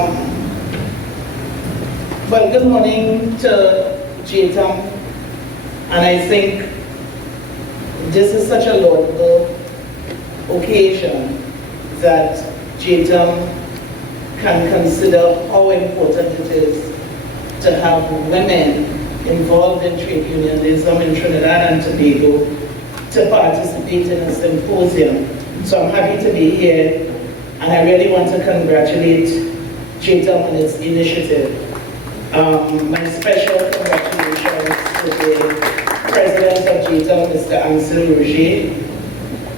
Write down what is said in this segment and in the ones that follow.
Well, good morning to JTUM, and I think this is such a laudable occasion that JTUM can consider how important it is to have women involved in trade unionism in Trinidad and Tobago to participate in a symposium. So I'm happy to be here, and I really want to congratulate JTUM on its initiative. My special congratulations to the president of JTUM, Mr. Ansel Roger,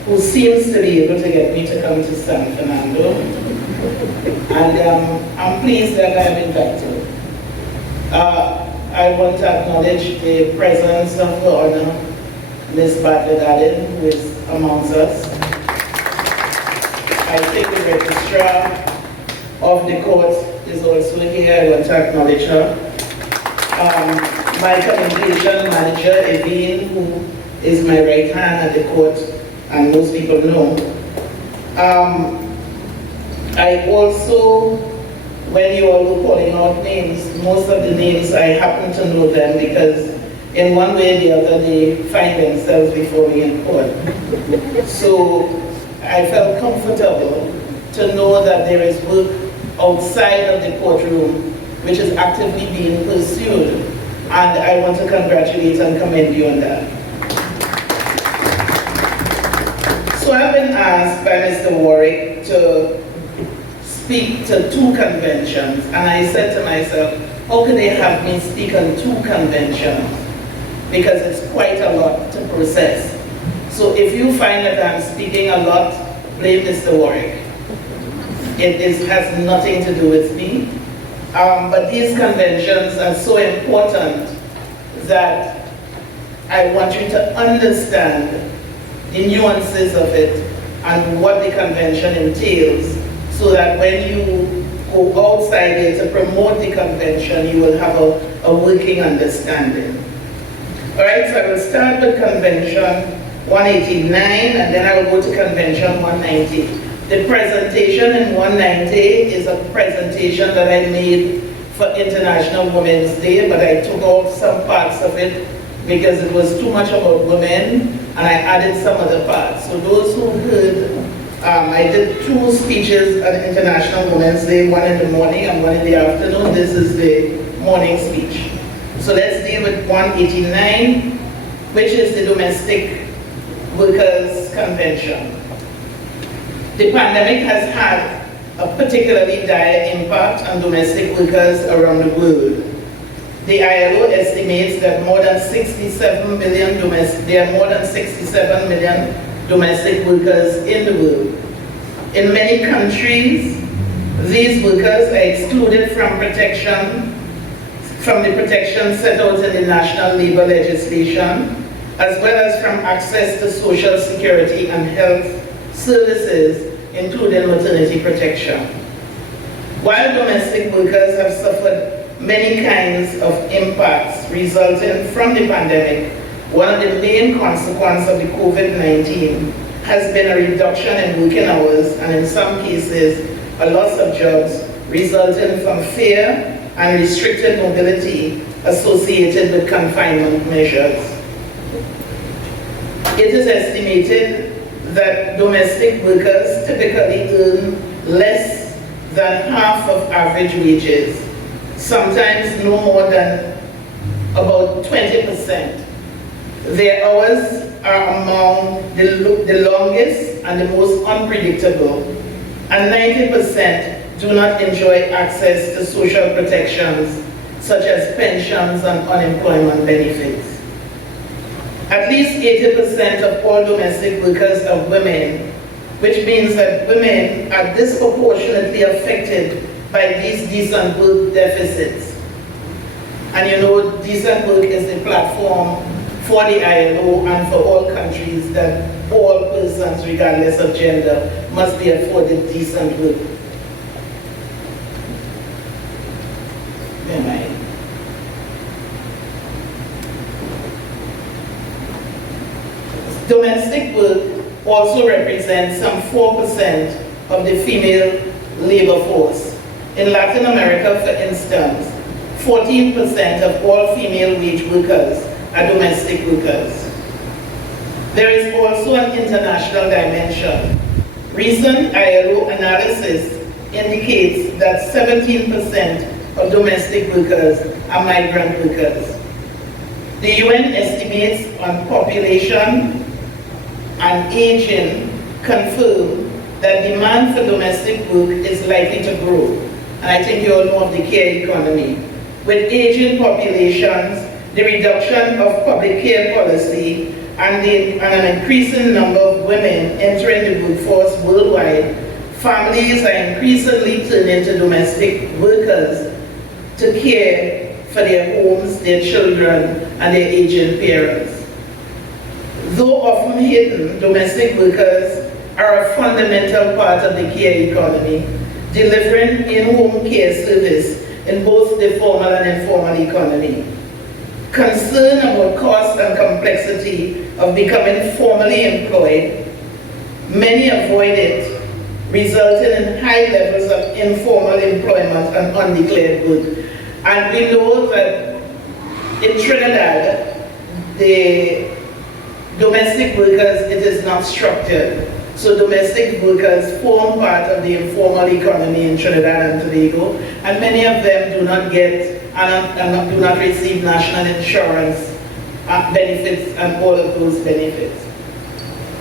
who seems to be able to get me to come to San Fernando. And I'm pleased that I'm invited. I want to acknowledge the presence of the honor, Ms. Butler-Dallin, who is amongst us. I think the registrar of the court is also here. I want to acknowledge her. My communication manager, Evine, who is my right hand at the court, and most people know. I also, when you all were calling out names, most of the names I happen to know them because in one way or the other they find themselves before me in court. So I felt comfortable to know that there is work outside of the courtroom which is actively being pursued, and I want to congratulate and commend you on that. So I've been asked by Mr. Warwick to speak to 2 conventions, and I said to myself, how could they have me speak on 2 conventions? Because it's quite a lot to process. So if you find that I'm speaking a lot, blame Mr. Warwick. It has nothing to do with me. But these conventions are so important that I want you to understand the nuances of it and what the convention entails, so that when you go outside it to promote the convention, you will have a working understanding. All right, so I will start with Convention 189, and then I will go to Convention 190. The presentation in 190 is a presentation that I made for International Women's Day, but I took out some parts of it because it was too much about women, and I added some other parts. So those who heard, I did 2 speeches on International Women's Day, one in the morning and one in the afternoon. This is the morning speech. So let's deal with 189, which is the Domestic Workers Convention. The pandemic has had a particularly dire impact on domestic workers around the world. The ILO estimates that there are more than 67 million domestic workers in the world. In many countries, these workers are excluded from the protection set out in the national labor legislation, as well as from access to social security and health services, including maternity protection. While domestic workers have suffered many kinds of impacts resulting from the pandemic, one of the main consequences of the COVID-19 has been a reduction in working hours, and in some cases, a loss of jobs resulting from fear and restricted mobility associated with confinement measures. It is estimated that domestic workers typically earn less than half of average wages, sometimes no more than about 20%. Their hours are among the longest and the most unpredictable, and 90% do not enjoy access to social protections such as pensions and unemployment benefits. At least 80% of all domestic workers are women, which means that women are disproportionately affected by these decent work deficits. And you know, decent work is the platform for the ILO and for all countries that all persons, regardless of gender, must be afforded decent work. Domestic work also represents some 4% of the female labor force, In Latin America, for instance, 14% of all female wage workers are domestic workers. There is also an international dimension. Recent ILO analysis indicates that 17% of domestic workers are migrant workers. The UN estimates on population and aging confirm that demand for domestic work is likely to grow. And I think you all know of the care economy. With aging populations, the reduction of public care policy, and an increasing number of women entering the workforce worldwide, families are increasingly turning to domestic workers to care for their homes, their children, and their aging parents. Though often hidden, domestic workers are a fundamental part of the care economy, delivering in-home care service in both the formal and informal economy. Concern about cost and complexity of becoming formally employed, many avoid it, resulting in high levels of informal employment and undeclared work. And we know that in Trinidad, the domestic workers, it is not structured. So domestic workers form part of the informal economy in Trinidad and Tobago, and many of them do not get and do not receive national insurance benefits and all of those benefits.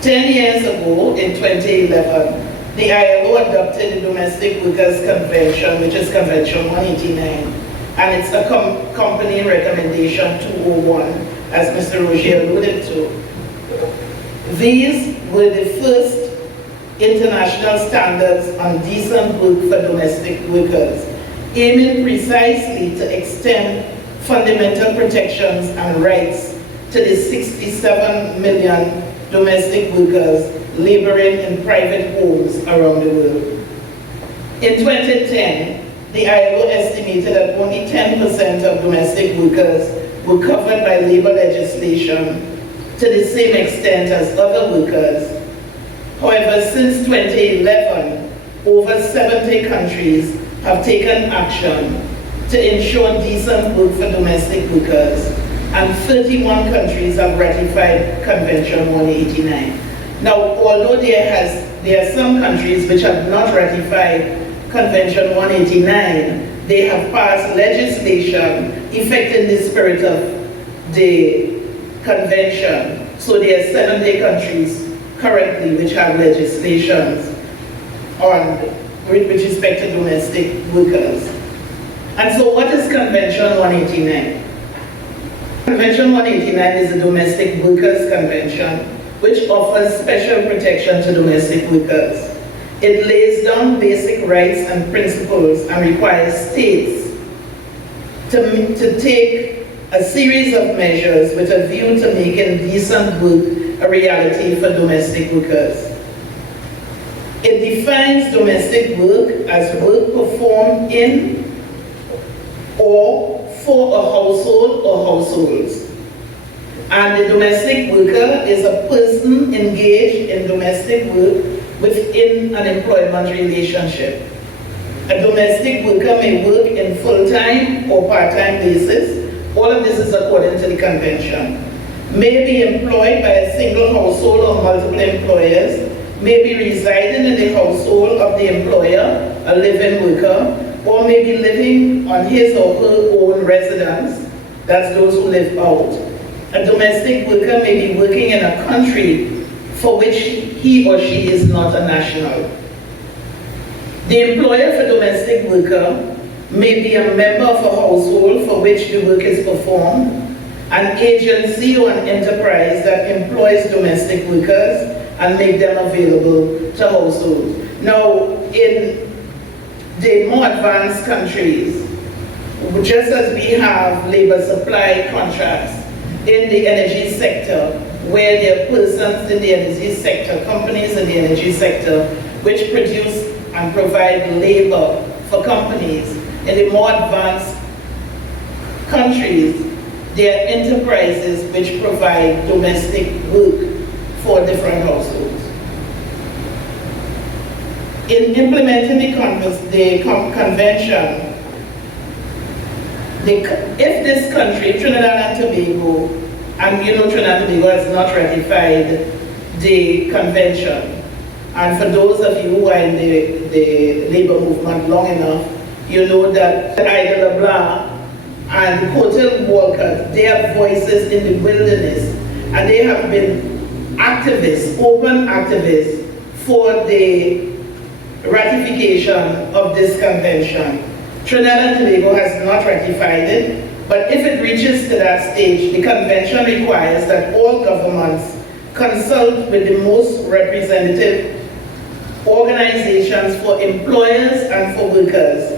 10 years ago, in 2011, the ILO adopted the Domestic Workers Convention, which is Convention 189, and it's a company recommendation 201, as Mr. Roger alluded to. These were the first international standards on decent work for domestic workers, aiming precisely to extend fundamental protections and rights to the 67 million domestic workers laboring in private homes around the world. In 2010, the ILO estimated that only 10% of domestic workers were covered by labor legislation to the same extent as other workers. However, since 2011, over 70 countries have taken action to ensure decent work for domestic workers, and 31 countries have ratified Convention 189. Now, although there are some countries which have not ratified Convention 189, they have passed legislation affecting the spirit of the convention. So there are 70 countries currently which have legislations with respect to domestic workers. And so what is Convention 189? Convention 189 is a domestic workers convention which offers special protection to domestic workers. It lays down basic rights and principles and requires states to take a series of measures with a view to making decent work a reality for domestic workers. It defines domestic work as work performed in or for a household or households. And the domestic worker is a person engaged in domestic work within an employment relationship. A domestic worker may work in full-time or part-time basis. All of this is according to the convention. May be employed by a single household or multiple employers, may be residing in the household of the employer, a living worker, or may be living on his or her own residence, that's those who live out. A domestic worker may be working in a country for which he or she is not a national. The employer for domestic worker may be a member of a household for which the work is performed, an agency or an enterprise that employs domestic workers and make them available to households. Now, in the more advanced countries, just as we have labor supply contracts in the energy sector, where there are persons in the energy sector, companies in the energy sector, which produce and provide labor for companies. In the more advanced countries, there are enterprises which provide domestic work for different households. In implementing the convention, if this country, Trinidad and Tobago, and you know Trinidad and Tobago has not ratified the convention, and for those of you who are in the labor movement long enough, you know that Ida LeBlanc and hotel workers, they have voices in the wilderness, and they have been activists, open activists, for the ratification of this convention. Trinidad and Tobago has not ratified it, but if it reaches to that stage, the convention requires that all governments consult with the most representative organizations for employers and for workers,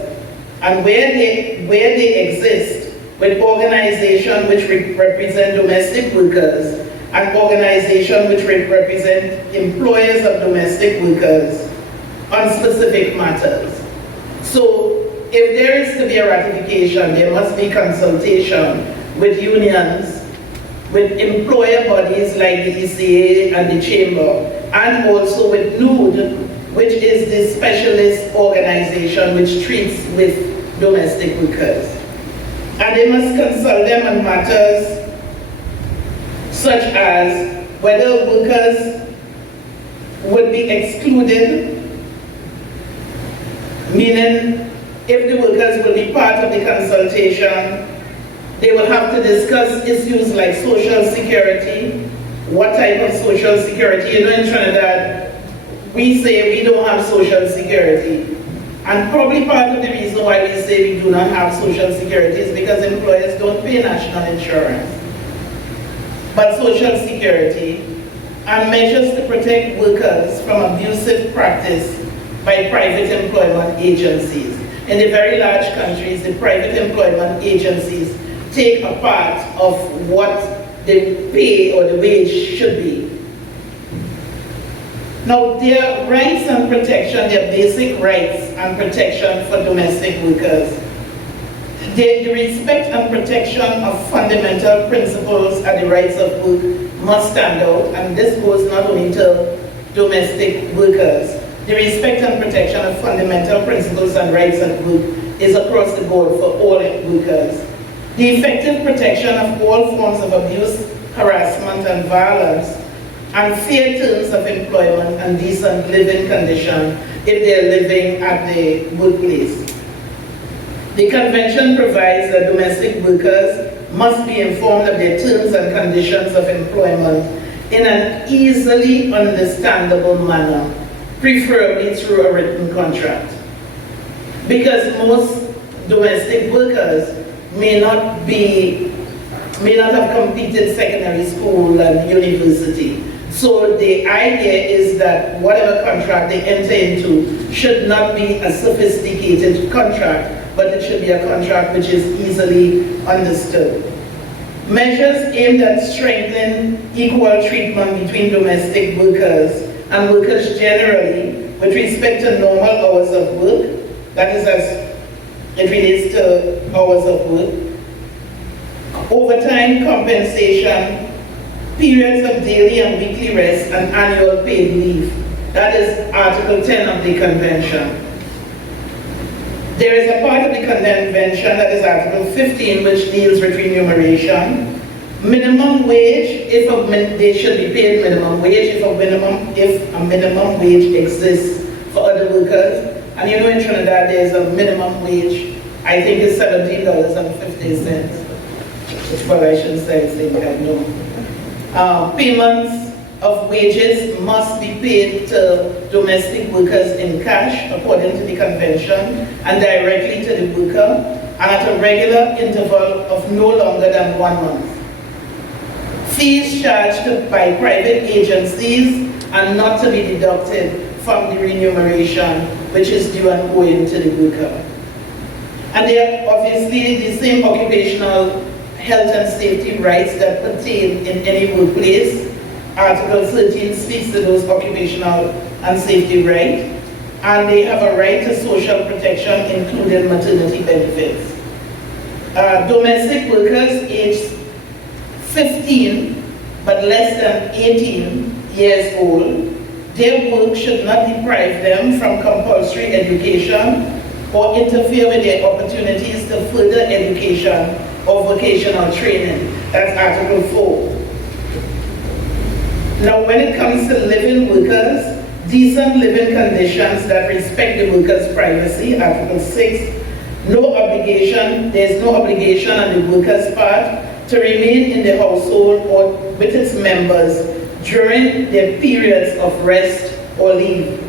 and where they exist, with organizations which represent domestic workers and organizations which represent employers of domestic workers on specific matters. So if there is to be a ratification, there must be consultation with unions, with employer bodies like the ECA and the Chamber, and also with NUD, which is the specialist organization which treats with domestic workers. And they must consult them on matters such as whether workers would be excluded, meaning if the workers will be part of the consultation, they will have to discuss issues like social security, what type of social security. You know, in Trinidad, we say we don't have social security. And probably part of the reason why we say we do not have social security is because employers don't pay national insurance. But social security and measures to protect workers from abusive practice by private employment agencies. In the very large countries, the private employment agencies take a part of what the pay or the wage should be. Now, their rights and protection, their basic rights and protection for domestic workers, the respect and protection of fundamental principles and the rights of work must stand out, and this goes not only to domestic workers. The respect and protection of fundamental principles and rights at work is across the board for all workers. The effective protection of all forms of abuse, harassment, and violence, and fair terms of employment and decent living conditions if they're living at the workplace. The convention provides that domestic workers must be informed of their terms and conditions of employment in an easily understandable manner, preferably through a written contract. Because most domestic workers may not have completed secondary school and university. So the idea is that whatever contract they enter into should not be a sophisticated contract, but it should be a contract which is easily understood. Measures aimed at strengthening equal treatment between domestic workers and workers generally with respect to normal hours of work, that is as it relates to hours of work, overtime compensation, periods of daily and weekly rest, and annual paid leave. That is Article 10 of the Convention. There is a part of the Convention, that is Article 15, which deals with remuneration. Minimum wage, they should be paid minimum wage if a minimum wage exists for other workers. And you know in Trinidad there's a minimum wage, I think it's $17.50. Well, I shouldn't say it's I know. Payments of wages must be paid to domestic workers in cash according to the convention and directly to the worker and at a regular interval of no longer than 1 month. Fees charged by private agencies are not to be deducted from the remuneration which is due and owing to the worker. And there are obviously the same occupational health and safety rights that pertain in any workplace. Article 13 speaks to those occupational and safety rights, and they have a right to social protection, including maternity benefits. Domestic workers aged 15 but less than 18 years old, Their work should not deprive them from compulsory education or interfere with their opportunities to further education or vocational training. That's Article 4. Now, when it comes to living workers, decent living conditions that respect the worker's privacy, Article 6, there's no obligation on the worker's part to remain in the household or with its members during their periods of rest or leave.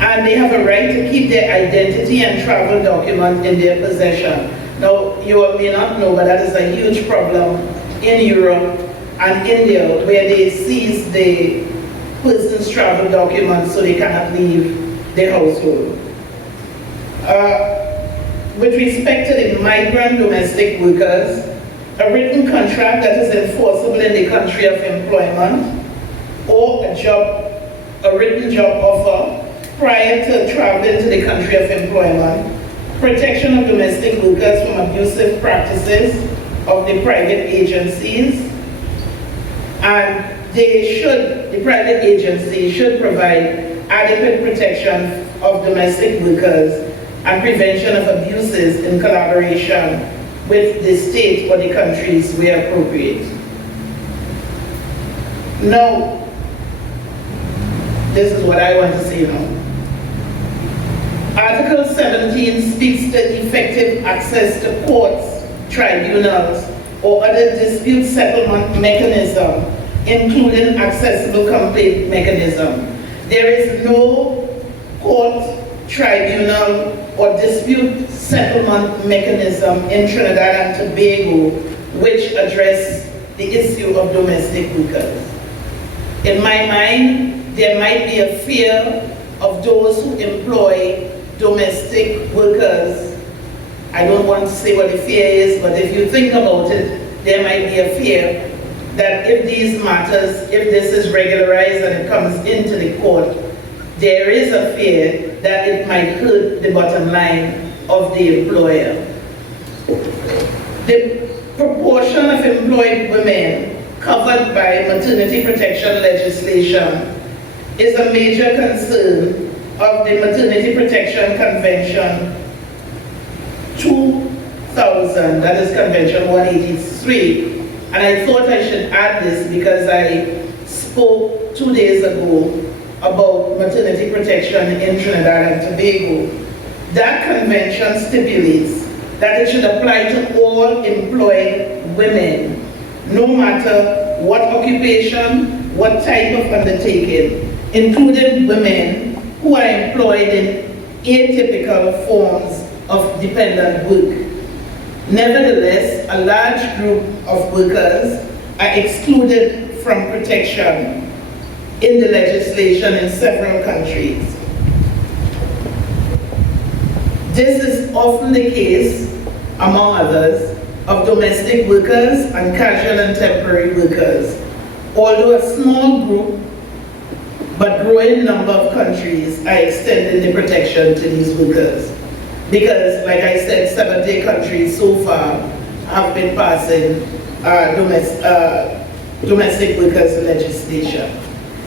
And they have a right to keep their identity and travel document in their possession. Now, you may not know, but that is a huge problem in Europe and India, where they seize the person's travel documents so they cannot leave their household. With respect to the migrant domestic workers, a written contract that is enforceable in the country of employment, or a written job offer prior to traveling to the country of employment, protection of domestic workers from abusive practices of the private agencies, and the private agency should provide adequate protection of domestic workers and prevention of abuses in collaboration with the state or the countries where appropriate. Now, this is what I want to say now. Article 17 speaks to effective access to courts, tribunals, or other dispute settlement mechanism, including accessible complaint mechanism. There is no court, tribunal, or dispute settlement mechanism in Trinidad and Tobago which address the issue of domestic workers. In my mind, there might be a fear of those who employ domestic workers. I don't want to say what the fear is, but if you think about it, there might be a fear that if these matters, if this is regularized and it comes into the court, there is a fear that it might hurt the bottom line of the employer. The proportion of employed women covered by maternity protection legislation is a major concern of the Maternity Protection Convention 2000, that is Convention 183. And I thought I should add this because I spoke 2 days ago about maternity protection in Trinidad and Tobago. That convention stipulates that it should apply to all employed women, no matter what occupation, what type of undertaking, including women who are employed in atypical forms of dependent work. Nevertheless, a large group of workers are excluded from protection in the legislation in several countries. This is often the case, among others, of domestic workers and casual and temporary workers, although a small group but growing number of countries are extending the protection to these workers. Because, like I said, 70 countries so far have been passing domestic workers legislation.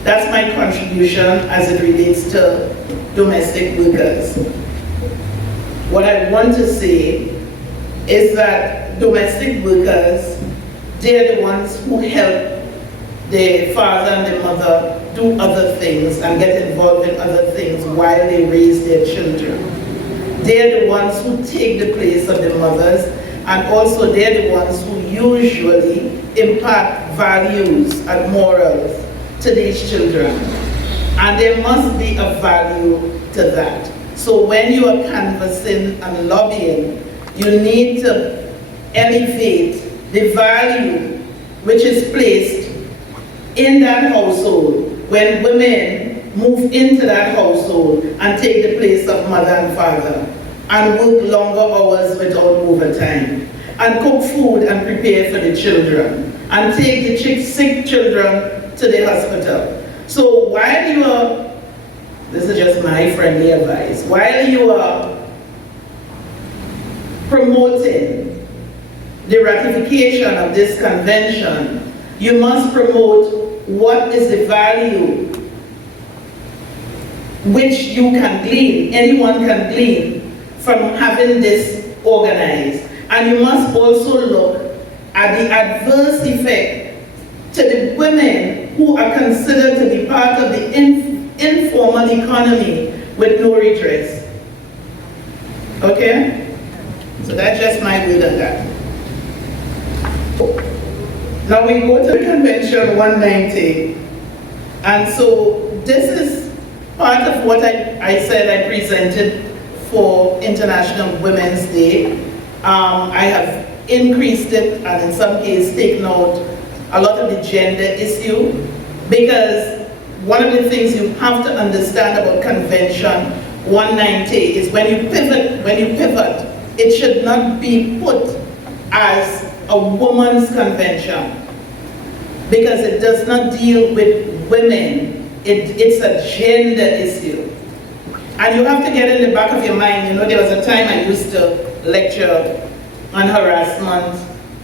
That's my contribution as it relates to domestic workers. What I want to say is that domestic workers, they're the ones who help the father and the mother do other things and get involved in other things while they raise their children. They're the ones who take the place of the mothers, and also they're the ones who usually impart values and morals to these children. And there must be a value to that. So when you are canvassing and lobbying, you need to elevate the value which is placed in that household when women move into that household and take the place of mother and father and work longer hours without overtime and cook food and prepare for the children and take the sick children to the hospital. So while you are, this is just my friendly advice, while you are promoting the ratification of this convention, you must promote what is the value which you can glean, anyone can glean from having this organized. And you must also look at the adverse effect to the women who are considered to be part of the informal economy with no redress. Okay? So that's just my word on that. Now we go to Convention 190. And so this is part of what I said I presented for International Women's Day. I have increased it and in some cases taken out a lot of the gender issue, because one of the things you have to understand about Convention 190 is when you pivot, it should not be put as a woman's convention, because it does not deal with women. It's a gender issue. And you have to get in the back of your mind, you know, there was a time I used to lecture on harassment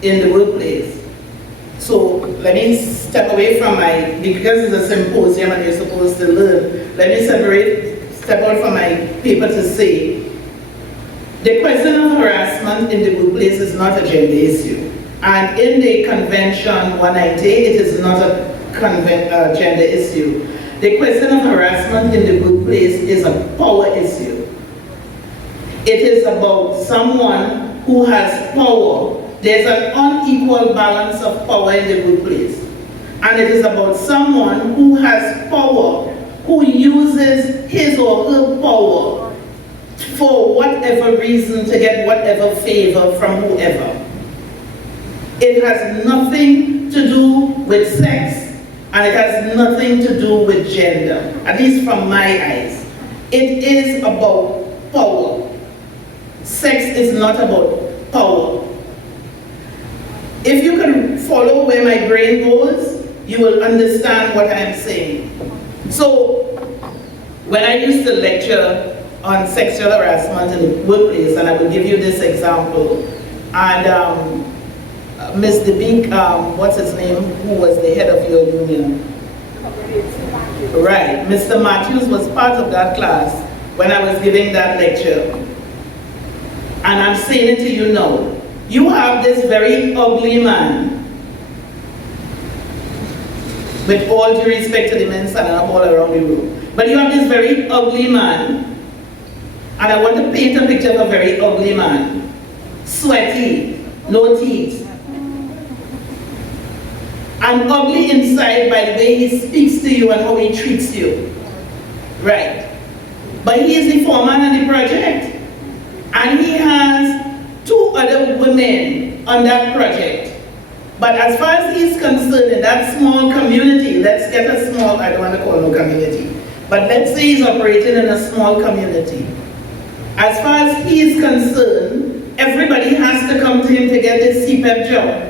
in the workplace. So let me step away from because it's a symposium and you're supposed to learn, let me step out from my paper to say, the question of harassment in the workplace is not a gender issue. And in the Convention 190, it is not a gender issue. The question of harassment in the workplace is a power issue. It is about someone who has power. There's an unequal balance of power in the workplace. And it is about someone who has power, who uses his or her power for whatever reason to get whatever favor from whoever. It has nothing to do with sex, and it has nothing to do with gender, at least from my eyes. It is about power. Sex is not about power. If you can follow where my brain goes, you will understand what I'm saying. So, when I used to lecture on sexual harassment in the workplace, and I will give you this example, and Mr. Bink, what's his name, who was the head of your union? Right, Mr. Matthews was part of that class when I was giving that lecture. And I'm saying it to you now. You have this very ugly man, with all due respect to the men standing up all around the room, but you have this very ugly man, and I want to paint a picture of a very ugly man. Sweaty, no teeth, and ugly inside by the way he speaks to you and how he treats you. Right. But he is the foreman of the project, and he has 2 other women on that project. But as far as he's concerned, in that small community, let's get a small, I don't want to call no community, but let's say he's operating in a small community. As far as he is concerned, everybody has to come to him to get this CPEP job.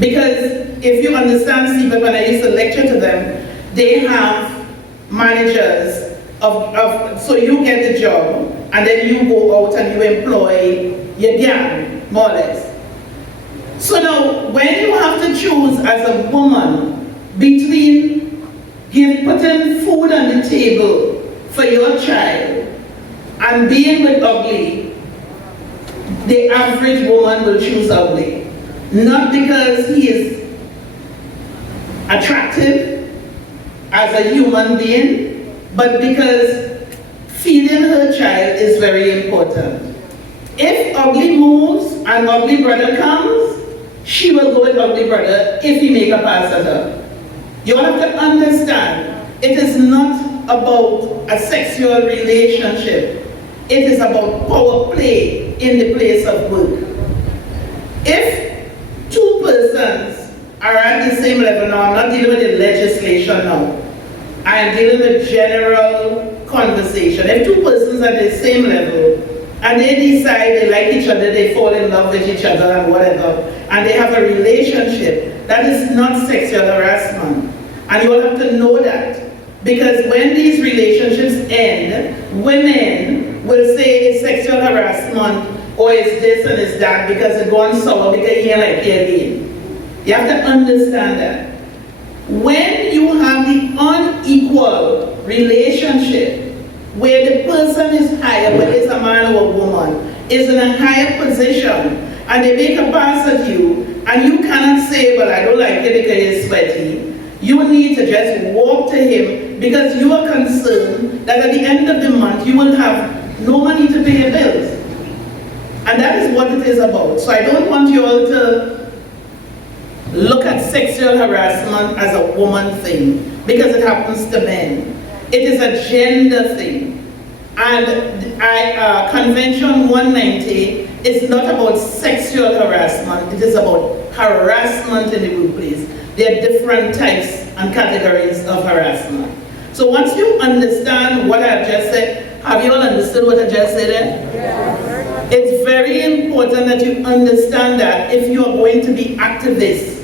Because if you understand CPEP, when I used to lecture to them, they have managers so you get the job, and then you go out and you employ your gang, more or less. So now, when you have to choose as a woman between putting food on the table for your child and being with ugly, the average woman will choose ugly. Not because he is attractive as a human being, but because feeding her child is very important. If ugly moves and ugly brother comes, she will go with ugly brother if he make a pass at her. You have to understand, it is not about a sexual relationship. It is about power play in the place of work. If 2 persons are at the same level, now I'm not dealing with the legislation now, I am dealing with general conversation. If 2 persons are at the same level, and they decide they like each other, they fall in love with each other and whatever, and they have a relationship, that is not sexual harassment. And you will have to know that. Because when these relationships end, women will say it's sexual harassment, or it's this and it's that, because it's gone sour, because you ain't like it again. You have to understand that. When you have the unequal relationship where the person is higher, whether it's a man or a woman, is in a higher position, and they make a pass at you, and you cannot say, well, I don't like it because it's sweaty. You need to just walk to him because you are concerned that at the end of the month you will have no money to pay your bills. And that is what it is about. So I don't want you all to look at sexual harassment as a woman thing, because it happens to men. It is a gender thing. And Convention 190 is not about sexual harassment, it is about harassment in the workplace. There are different types and categories of harassment. So once you understand what I've just said, have you all understood what I just said? Yeah. It's very important that you understand that if you are going to be activists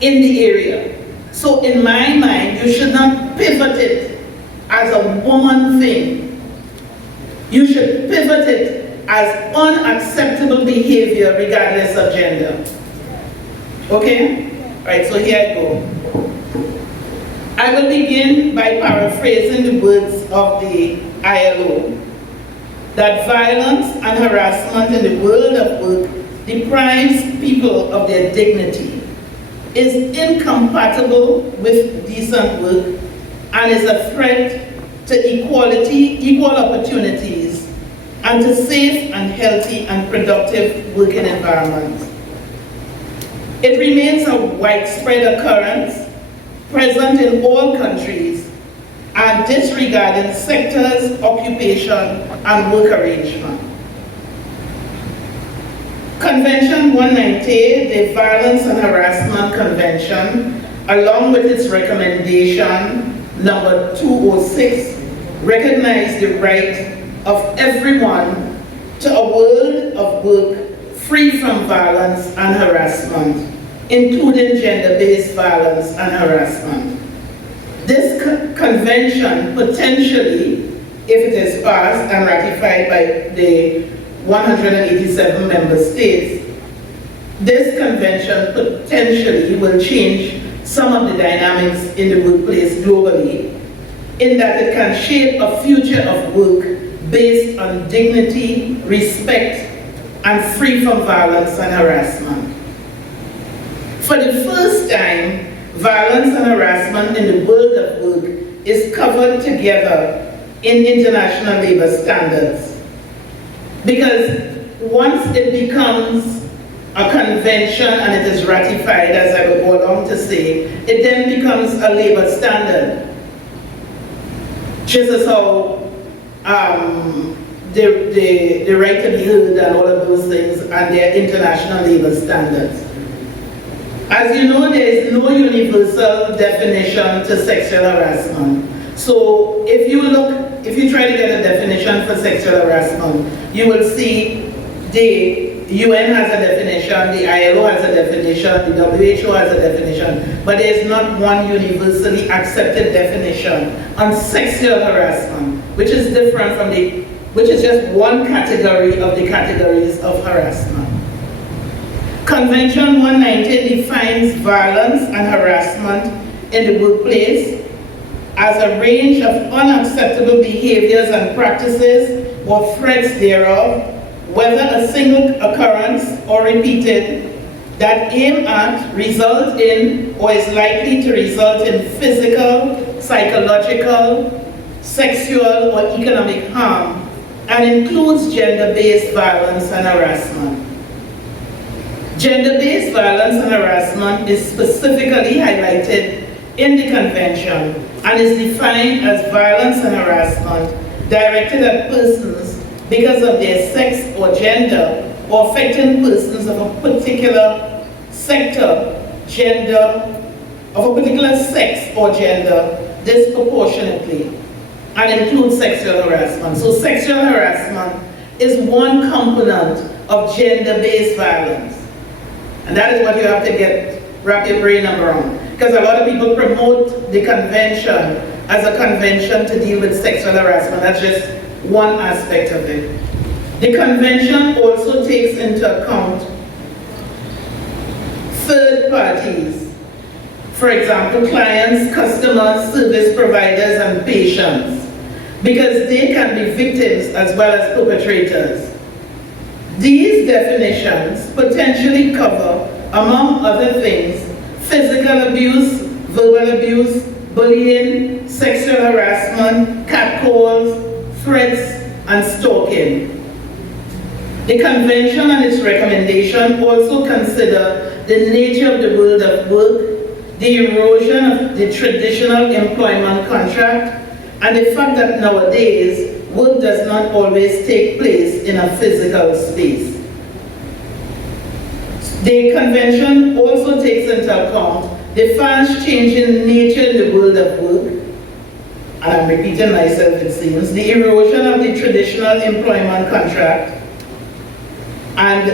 in the area. So in my mind, you should not pivot it as a woman thing. You should pivot it as unacceptable behavior regardless of gender. Okay? Right, so here I go. I will begin by paraphrasing the words of the ILO, that violence and harassment in the world of work deprives people of their dignity, is incompatible with decent work, and is a threat to equality, equal opportunities, and to safe and healthy and productive working environments. It remains a widespread occurrence, present in all countries, and disregarding sectors, occupation, and work arrangement. Convention 190, the Violence and Harassment Convention, along with its recommendation number 206, recognize the right of everyone to a world of work free from violence and harassment, including gender-based violence and harassment. This convention potentially, if it is passed and ratified by the 187 member states, this convention potentially will change some of the dynamics in the workplace globally, in that it can shape a future of work based on dignity, respect, and free from violence and harassment. For the first time, violence and harassment in the world of work is covered together in international labor standards. Because once it becomes a convention and it is ratified, as I will go along to say, it then becomes a labor standard. Just as how the right to be heard and all of those things, and their international labor standards. As you know, there is no universal definition to sexual harassment. So if you try to get a definition for sexual harassment, you will see the UN has a definition, the ILO has a definition, the WHO has a definition, but there is not one universally accepted definition on sexual harassment, which is different from which is just one category of the categories of harassment. Convention 190 defines violence and harassment in the workplace as a range of unacceptable behaviors and practices or threats thereof, whether a single occurrence or repeated, that aim at, result in, or is likely to result in physical, psychological, sexual, or economic harm, and includes gender-based violence and harassment. Gender-based violence and harassment is specifically highlighted in the convention and is defined as violence and harassment directed at persons because of their sex or gender, or affecting persons of a particular sector, gender, of a particular sex or gender disproportionately, and includes sexual harassment. So sexual harassment is one component of gender-based violence. And that is what you have to wrap your brain around. Because a lot of people promote the convention as a convention to deal with sexual harassment. That's just one aspect of it. The convention also takes into account third parties. For example, clients, customers, service providers, and patients, because they can be victims as well as perpetrators. These definitions potentially cover, among other things, physical abuse, verbal abuse, bullying, sexual harassment, catcalls, threats, and stalking. The convention and its recommendation also consider the nature of the world of work, the erosion of the traditional employment contract, and the fact that nowadays work does not always take place in a physical space. The convention also takes into account the fast-changing nature in the world of work, and I'm repeating myself it seems, the erosion of the traditional employment contract, and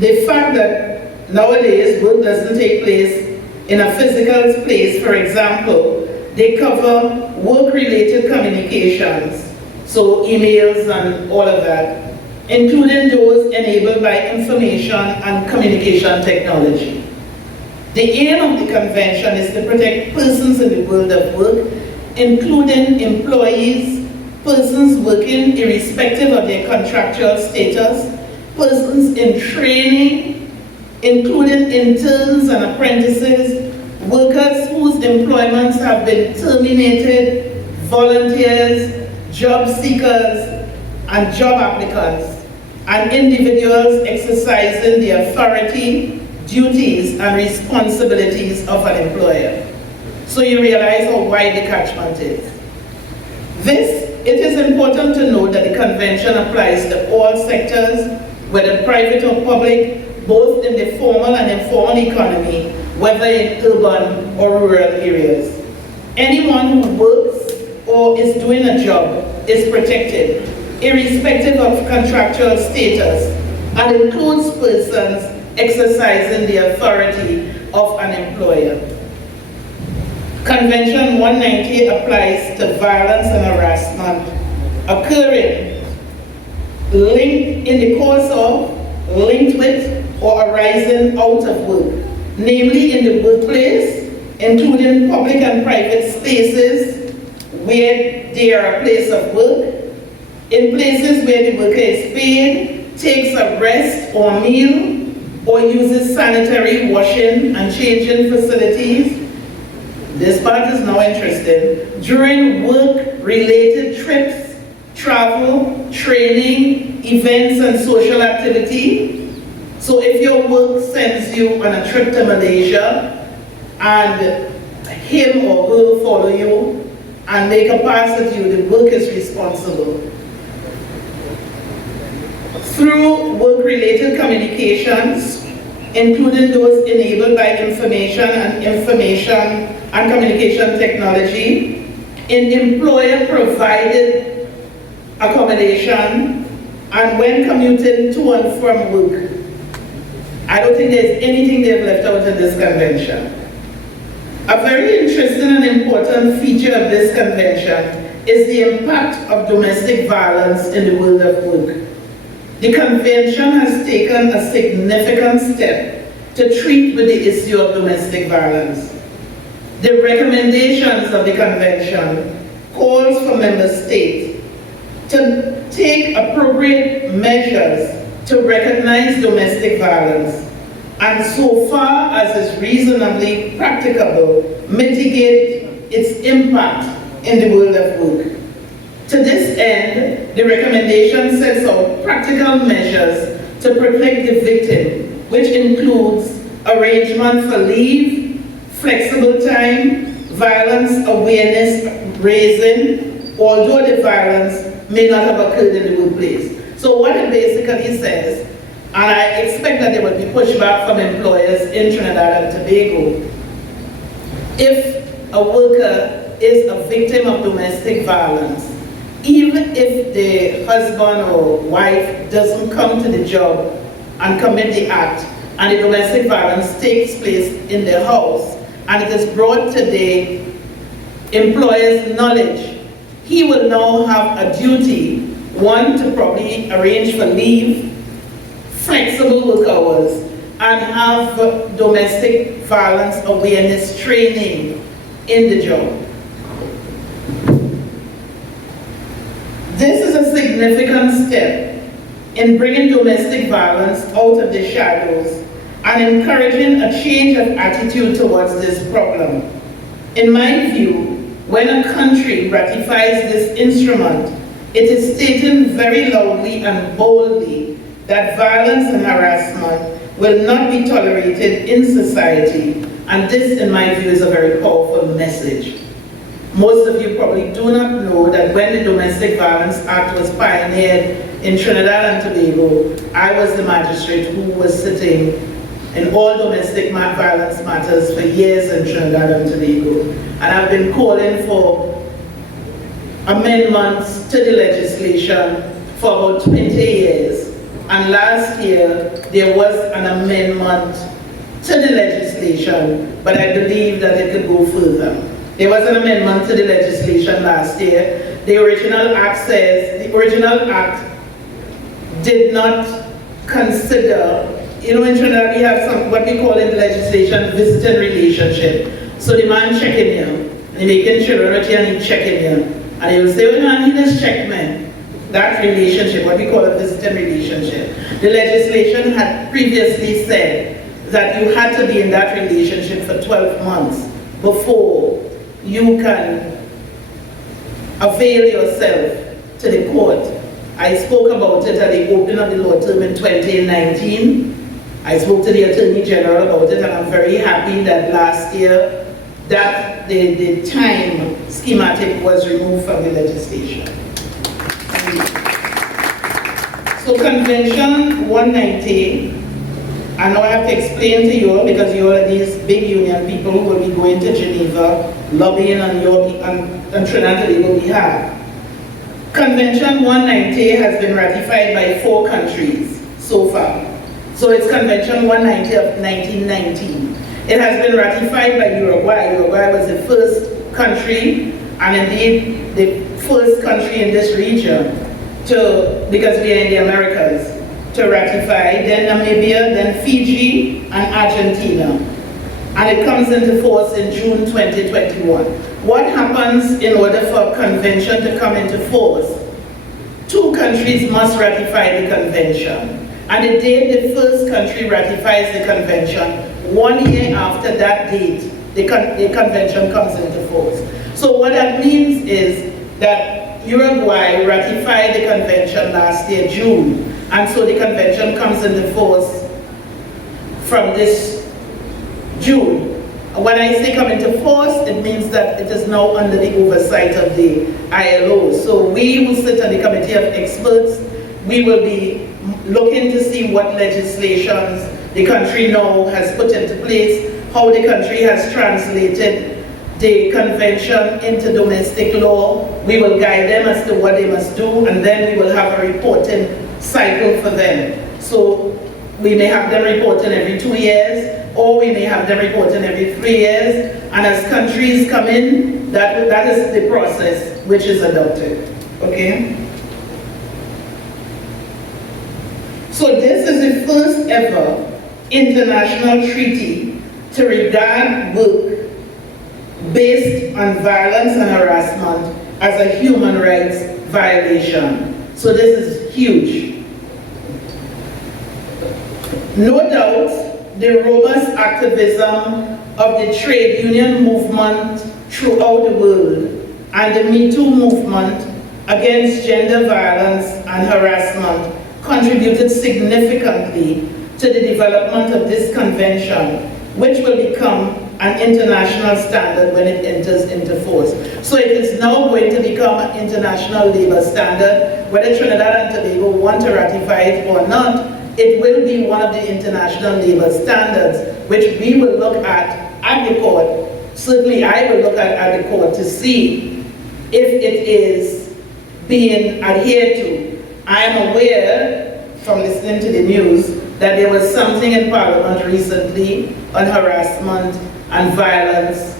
the fact that nowadays work doesn't take place in a physical place. For example, they cover work-related communications, so emails and all of that, including those enabled by information and communication technology. The aim of the convention is to protect persons in the world of work, including employees, persons working irrespective of their contractual status, persons in training, including interns and apprentices, workers whose employments have been terminated, volunteers, job seekers, and job applicants, and individuals exercising the authority, duties, and responsibilities of an employer. So you realize how wide the catchment is. It is important to note that the convention applies to all sectors, whether private or public, both in the formal and informal economy, whether in urban or rural areas. Anyone who works or is doing a job is protected, irrespective of contractual status, and includes persons exercising the authority of an employer. Convention 190 applies to violence and harassment occurring in the course of, linked with, or arising out of work, namely in the workplace, including public and private spaces where they are a place of work, in places where the worker is paid, takes a rest or meal, or uses sanitary washing and changing facilities. This part is now interesting. During work-related trips, travel, training, events, and social activity. So if your work sends you on a trip to Malaysia, and him or her follow you and make a pass at you, the work is responsible. Through work-related communications, including those enabled by information and communication technology, in employer-provided accommodation, and when commuting to and from work. I don't think there's anything they've left out in this convention. A very interesting and important feature of this convention is the impact of domestic violence in the world of work. The convention has taken a significant step to treat with the issue of domestic violence. The recommendations of the convention calls for member states to take appropriate measures to recognize domestic violence and, so far as is reasonably practicable, mitigate its impact in the world of work. To this end, the recommendation sets out practical measures to protect the victim, which includes arrangement for leave, flexible time, violence awareness raising, although the violence may not have occurred in the workplace. So what it basically says, and I expect that there will be pushback from employers in Trinidad and Tobago, if a worker is a victim of domestic violence, even if the husband or wife doesn't come to the job and commit the act, and the domestic violence takes place in the house, and it is brought to the employer's knowledge, he will now have a duty, one, to probably arrange for leave, flexible work hours, and have domestic violence awareness training in the job. This is a significant step in bringing domestic violence out of the shadows and encouraging a change of attitude towards this problem. In my view, when a country ratifies this instrument, it is stating very loudly and boldly that violence and harassment will not be tolerated in society, and this, in my view, is a very powerful message. Most of you probably do not know that when the Domestic Violence Act was pioneered in Trinidad and Tobago, I was the magistrate who was sitting in all domestic violence matters for years in Trinidad and Tobago. And I've been calling for amendments to the legislation for about 20 years. And last year, there was an amendment to the legislation, but I believe that it could go further. There was an amendment to the legislation last year. The original act says, the original act did not consider, you know, in Trinidad we have some, what we call in the legislation, visiting relationship. So the man checking you, and he making children with you and he checking you. And he will say, well, no, he just check me. That relationship, what we call a visiting relationship. The legislation had previously said that you had to be in that relationship for 12 months before you can avail yourself to the court. I spoke about it at the opening of the law term in 2019. I spoke to the Attorney General about it, and I'm very happy that last year that the time schematic was removed from the legislation. So Convention 190, I know I have to explain to you all because you all are these big union people who will be going to Geneva, lobbying on Trinidad and Tobago behalf. Convention 190 has been ratified by 4 countries so far. So it's Convention 190 of 1919. It has been ratified by Uruguay. Uruguay was the first country, and indeed the first country in this region because we are in the Americas, to ratify, then Namibia, then Fiji, and Argentina. And it comes into force in June 2021. What happens in order for a convention to come into force? 2 countries must ratify the convention. And the day the first country ratifies the convention, 1 year after that date, the convention comes into force. So what that means is that Uruguay ratified the convention last year, June, and so the convention comes into force from this June. When I say come into force, it means that it is now under the oversight of the ILO. So we will sit on the committee of experts. We will be looking to see what legislations the country now has put into place, how the country has translated the convention into domestic law. We will guide them as to what they must do, and then we will have a reporting cycle for them. So we may have them reporting every 2 years, or we may have them reporting every 3 years, and as countries come in, that is the process which is adopted. Okay? So this is the first ever international treaty to regard work based on violence and harassment as a human rights violation. So this is huge. No doubt, the robust activism of the trade union movement throughout the world and the Me Too movement against gender violence and harassment contributed significantly to the development of this convention, which will become an international standard when it enters into force. So it is now going to become an international labor standard. Whether Trinidad and Tobago want to ratify it or not, it will be one of the international labor standards, which we will look at the court. Certainly I will look at the court to see if it is being adhered to. I am aware from listening to the news that there was something in Parliament recently on harassment and violence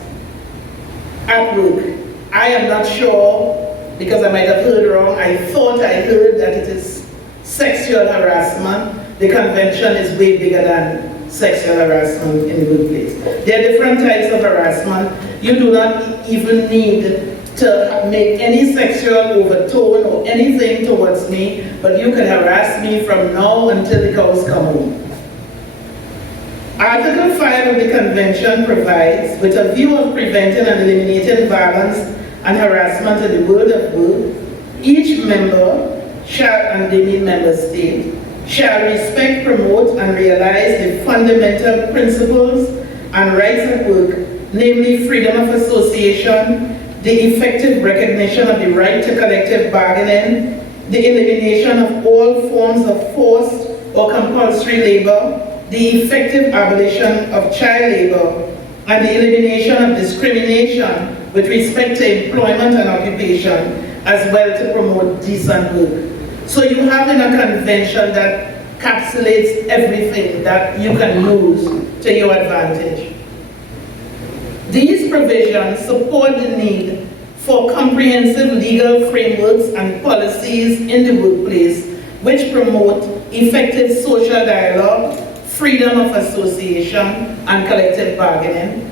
at work. I am not sure, because I might have heard wrong. I thought I heard that it is sexual harassment. The convention is way bigger than sexual harassment in the workplace. There are different types of harassment. You do not even need to make any sexual overtone or anything towards me, but you can harass me from now until the cows come home. Article 5 of the Convention provides, with a view of preventing and eliminating violence and harassment in the world of work, each member shall, and they mean member state, shall respect, promote, and realize the fundamental principles and rights at work, namely freedom of association, the effective recognition of the right to collective bargaining, the elimination of all forms of forced or compulsory labor, the effective abolition of child labor, and the elimination of discrimination with respect to employment and occupation, as well to promote decent work. So you have in a convention that encapsulates everything that you can use to your advantage. These provisions support the need for comprehensive legal frameworks and policies in the workplace which promote effective social dialogue, freedom of association, and collective bargaining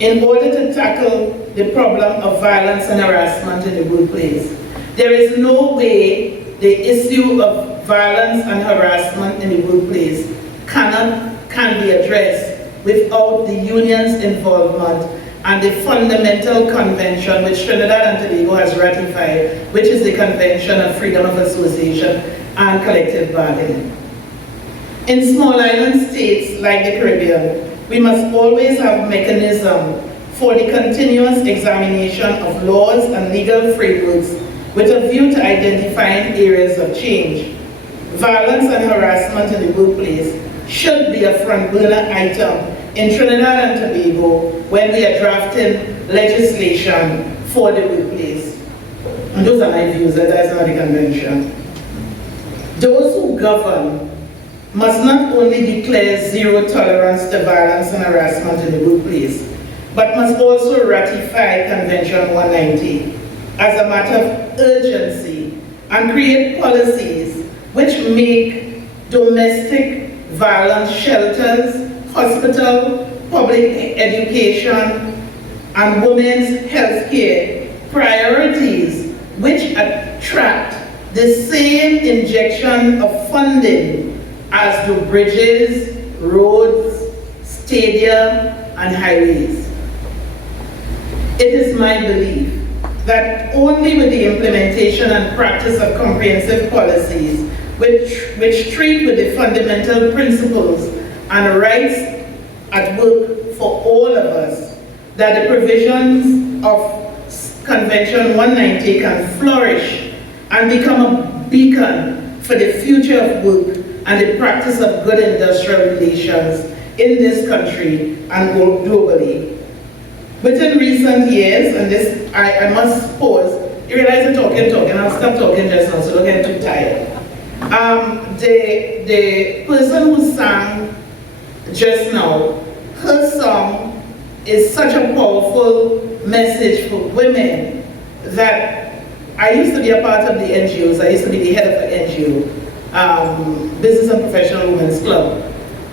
in order to tackle the problem of violence and harassment in the workplace. There is no way the issue of violence and harassment in the workplace can be addressed without the union's involvement and the fundamental convention which Trinidad and Tobago has ratified, which is the Convention of Freedom of Association and Collective Bargaining. In small island states like the Caribbean, we must always have a mechanism for the continuous examination of laws and legal frameworks with a view to identifying areas of change. Violence and harassment in the workplace should be a front burner item in Trinidad and Tobago when we are drafting legislation for the workplace. And those are my views, that is not the convention. Those who govern must not only declare zero tolerance to violence and harassment in the workplace, but must also ratify Convention 190 as a matter of urgency and create policies which make domestic violence shelters, hospital, public education, and women's health care priorities which attract the same injection of funding as do bridges, roads, stadia, and highways. It is my belief that only with the implementation and practice of comprehensive policies which treat with the fundamental principles and rights at work for all of us, that the provisions of Convention 190 can flourish and become a beacon for the future of work and the practice of good industrial relations in this country and globally. Within recent years, and this, I must pause, you realize I'm talking, I'll stop talking just now so don't get too tired. The person who sang just now, her song is such a powerful message for women that I used to be a part of the NGOs, I used to be the head of an NGO, Business and Professional Women's Club.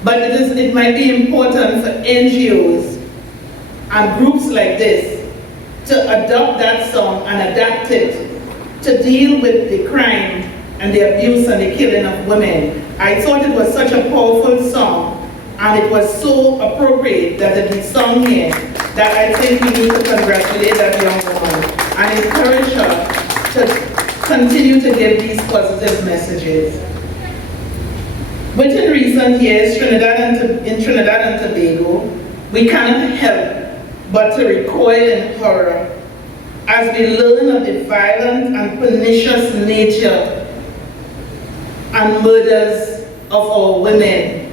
But it might be important for NGOs and groups like this to adopt that song and adapt it to deal with the crime and the abuse and the killing of women. I thought it was such a powerful song and it was so appropriate that it be sung here that I think we need to congratulate that young woman and encourage her to continue to give these positive messages. Within recent years, in Trinidad and Tobago, we cannot help but to recoil in horror as we learn of the violent and pernicious nature and murders of our women.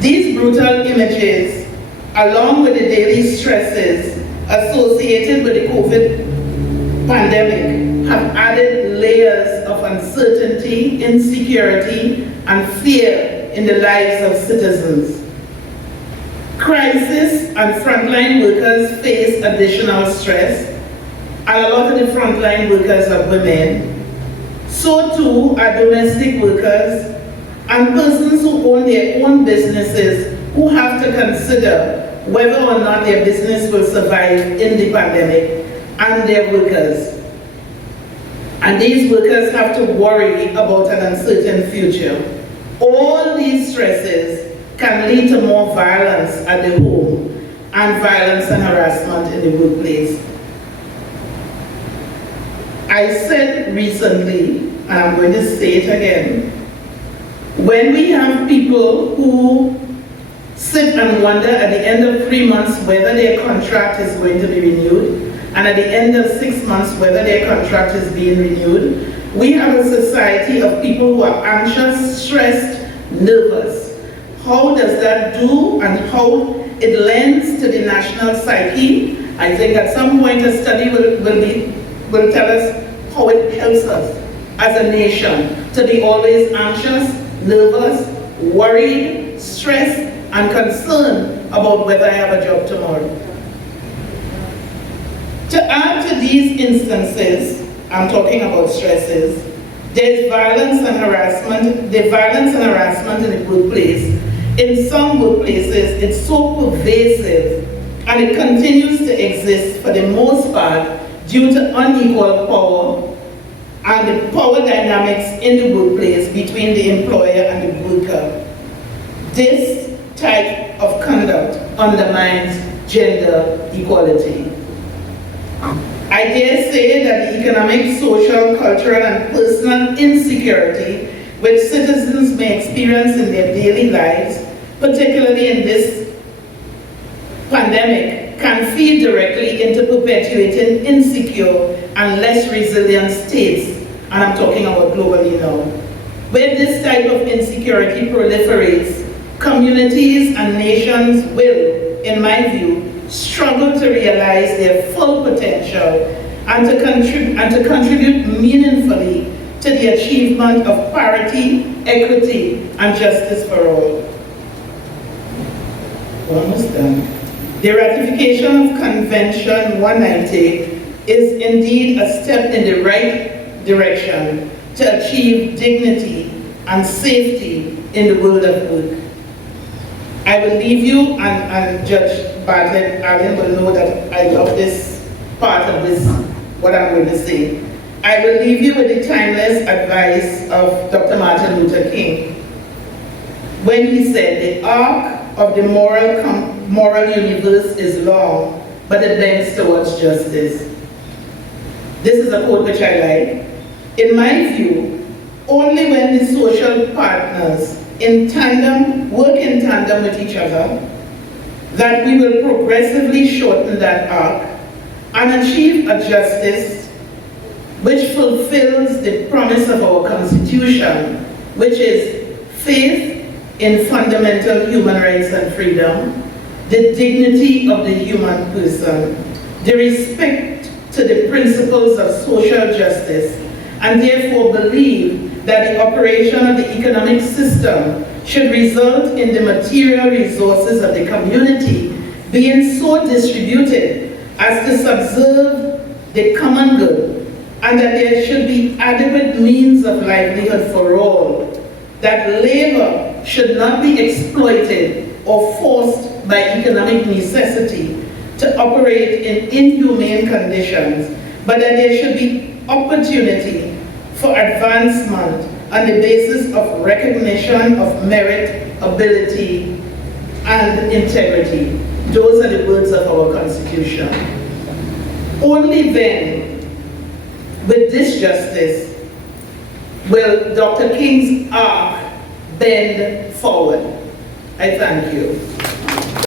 These brutal images, along with the daily stresses associated with the COVID pandemic, have added layers of uncertainty, insecurity, and fear in the lives of citizens. Crisis and frontline workers face additional stress, and a lot of the frontline workers are women. So too are domestic workers, and and persons who own their own businesses who have to consider whether or not their business will survive in the pandemic, and their workers. And these workers have to worry about an uncertain future. All these stresses can lead to more violence at the home and violence and harassment in the workplace. I said recently, and I'm going to say it again, when we have people who sit and wonder at the end of 3 months whether their contract is going to be renewed, and at the end of 6 months whether their contract is being renewed, we have a society of people who are anxious, stressed, nervous. How does that do, and how it lends to the national psyche? I think at some point a study will tell us how it helps us as a nation to be always anxious, nervous, worried, stressed, and concerned about whether I have a job tomorrow. To add to these instances, I'm talking about stresses, there's violence and harassment. The violence and harassment in the workplace, in some workplaces, it's so pervasive and it continues to exist for the most part due to unequal power and the power dynamics in the workplace between the employer and the worker. This type of conduct undermines gender equality. I dare say that the economic, social, cultural, and personal insecurity which citizens may experience in their daily lives, particularly in this pandemic, can feed directly into perpetuating insecure and less resilient states, and I'm talking about globally now. When this type of insecurity proliferates, communities and nations will, in my view, struggle to realize their full potential and to contribute meaningfully to the achievement of parity, equity, and justice for all. Almost done. The ratification of Convention 190 is indeed a step in the right direction to achieve dignity and safety in the world of work. I will leave you, and Judge Bartlett Allen will know that I love this part of this, what I'm going to say. I will leave you with the timeless advice of Dr. Martin Luther King when he said, "The arc of the moral universe is long, but it bends towards justice." This is a quote which I like. In my view, only when the social partners work in tandem with each other, that we will progressively shorten that arc and achieve a justice which fulfills the promise of our Constitution, which is faith in fundamental human rights and freedom, the dignity of the human person, the respect to the principles of social justice, and therefore believe that the operation of the economic system should result in the material resources of the community being so distributed as to subserve the common good, and that there should be adequate means of livelihood for all, that labor should not be exploited or forced by economic necessity to operate in inhumane conditions, but that there should be opportunity for advancement on the basis of recognition of merit, ability, and integrity. Those are the words of our Constitution. Only then, with this justice, will Dr. King's arc bend forward. I thank you.